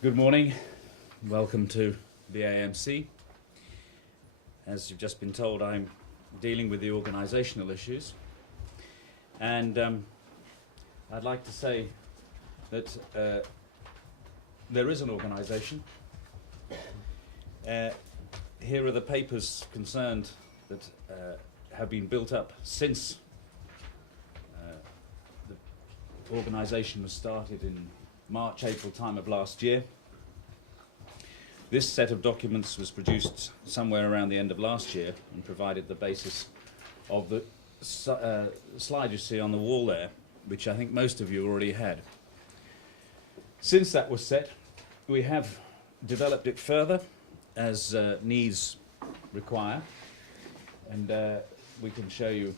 Good morning, welcome to the AMC. As you've just been told, I'm dealing with the organisational issues, and I'd like to say that there is an organisation. Here are the papers concerned that have been built up since the organisation was started in March, April time of last year. This set of documents was produced somewhere around the end of last year and provided the basis of the slide you see on the wall there, which I think most of you already had. Since that was set, we have developed it further as needs require, and we can show you,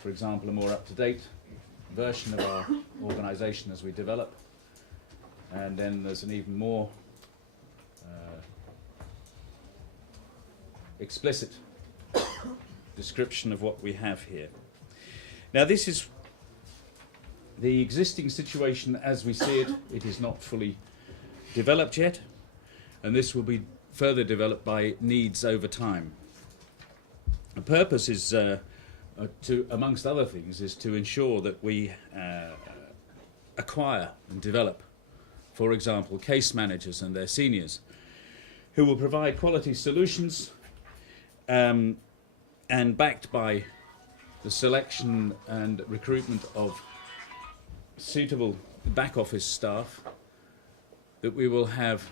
for example, a more up-to-date version of our organisation as we develop. And then there's an even more explicit description of what we have here. Now, this is the existing situation as we see it. It is not fully developed yet, and this will be further developed by needs over time. The purpose is to, amongst other things, is to ensure that we acquire and develop, for example, case managers and their seniors, who will provide quality solutions and backed by the selection and recruitment of suitable back office staff, that we will have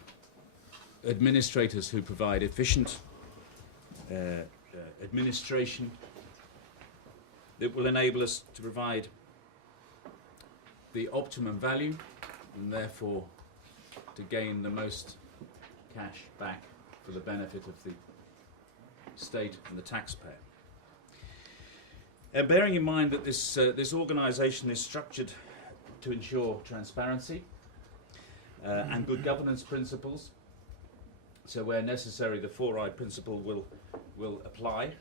administrators who provide efficient administration that will enable us to provide the optimum value and therefore to gain the most cash back for the benefit of the state and the taxpayer. Bearing in mind that this organisation is structured to ensure transparency and good governance principles, so where necessary the 4I principle will apply,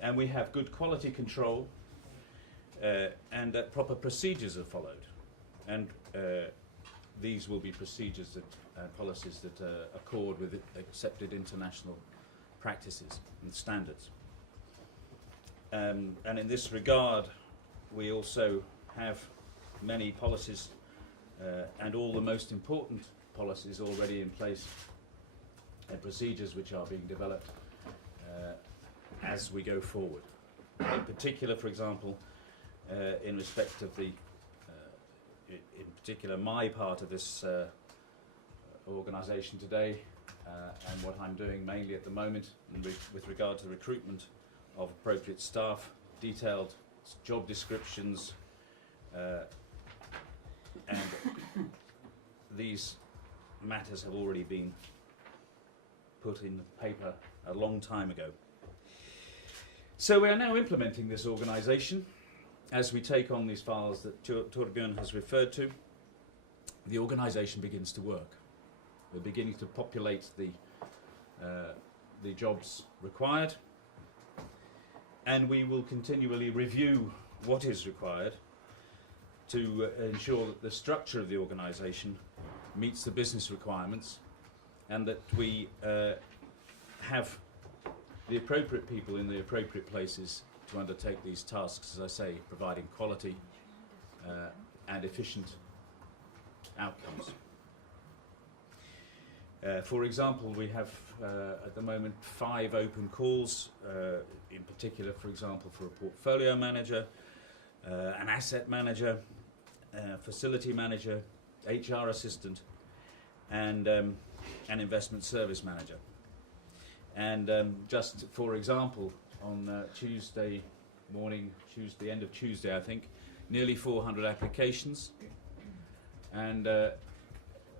and we have good quality control and that proper procedures are followed. And these will be procedures that policies that accord with accepted international practices and standards. And in this regard, we also have many policies and all the most important policies already in place and procedures which are being developed as we go forward. In particular, for example, in respect of the in particular my part of this organisation today, and what I'm doing mainly at the moment with regard to the recruitment of appropriate staff, detailed job descriptions, and these matters have already been put in paper a long time ago. So we are now implementing this organisation. As we take on these files that Torbjörn has referred to, the organisation begins to work. We're beginning to populate the jobs required, and we will continually review what is required to ensure that the structure of the organisation meets the business requirements, and that we have the appropriate people in the appropriate places to undertake these tasks, as I say, providing quality and efficient outcomes. For example, we have at the moment 5 open calls, in particular, for example, for a portfolio manager, an asset manager, facility manager, HR assistant, and an investment service manager. And just for example, on Tuesday morning, end of Tuesday, I think, nearly 400 applications, and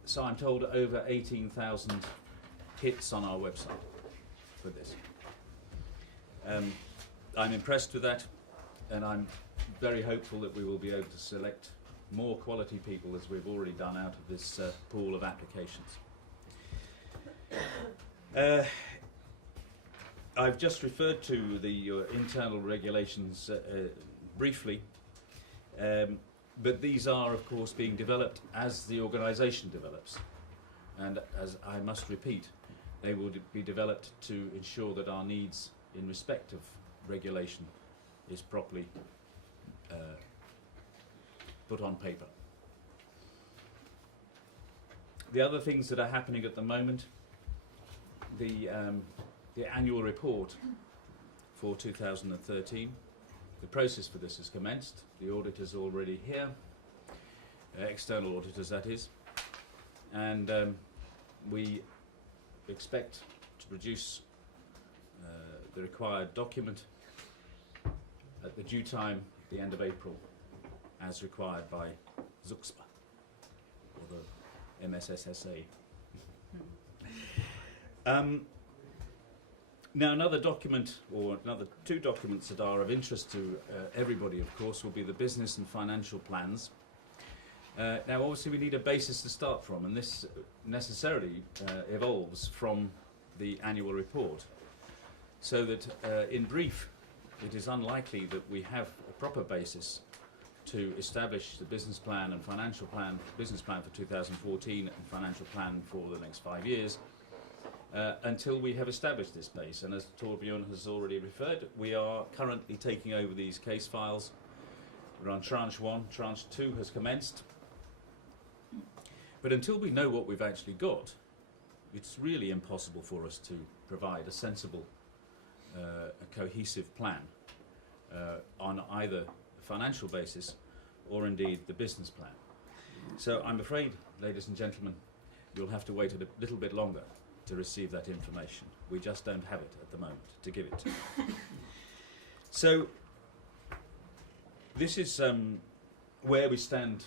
so I'm told over 18,000 hits on our website for this. I'm impressed with that, and I'm very hopeful that we will be able to select more quality people, as we've already done, out of this pool of applications. I've just referred to the internal regulations briefly, but these are, of course, being developed as the organisation develops. and as I must repeat, they will be developed to ensure that our needs in respect of regulation is properly put on paper. The other things that are happening at the moment, the annual report for 2013, the process for this has commenced. The auditor's already here, external auditors that is, and we expect to produce the required document at the due time, the end of April, as required by ZUXPA, or the MSSSA. Now another document, or another two documents that are of interest to everybody, of course, will be the business and financial plans. Now obviously we need a basis to start from, and this necessarily evolves from the annual report. So that in brief, it is unlikely that we have a proper basis to establish the business plan and financial plan, business plan for 2014 and financial plan for the next 5 years, until we have established this base. And as Torbjörn has already referred, we are currently taking over these case files. We're on tranche 1, tranche 2 has commenced. But until we know what we've actually got, it's really impossible for us to provide a sensible, a cohesive plan on either the financial basis or indeed the business plan. So I'm afraid, ladies and gentlemen, you'll have to wait a little bit longer to receive that information. We just don't have it at the moment to give it to you. So this is where we stand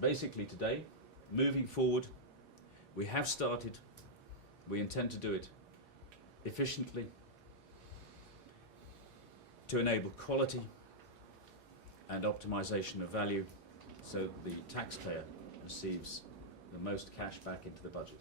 basically today. Moving forward, we have started, we intend to do it efficiently to enable quality and optimization of value so the taxpayer receives the most cash back into the budget.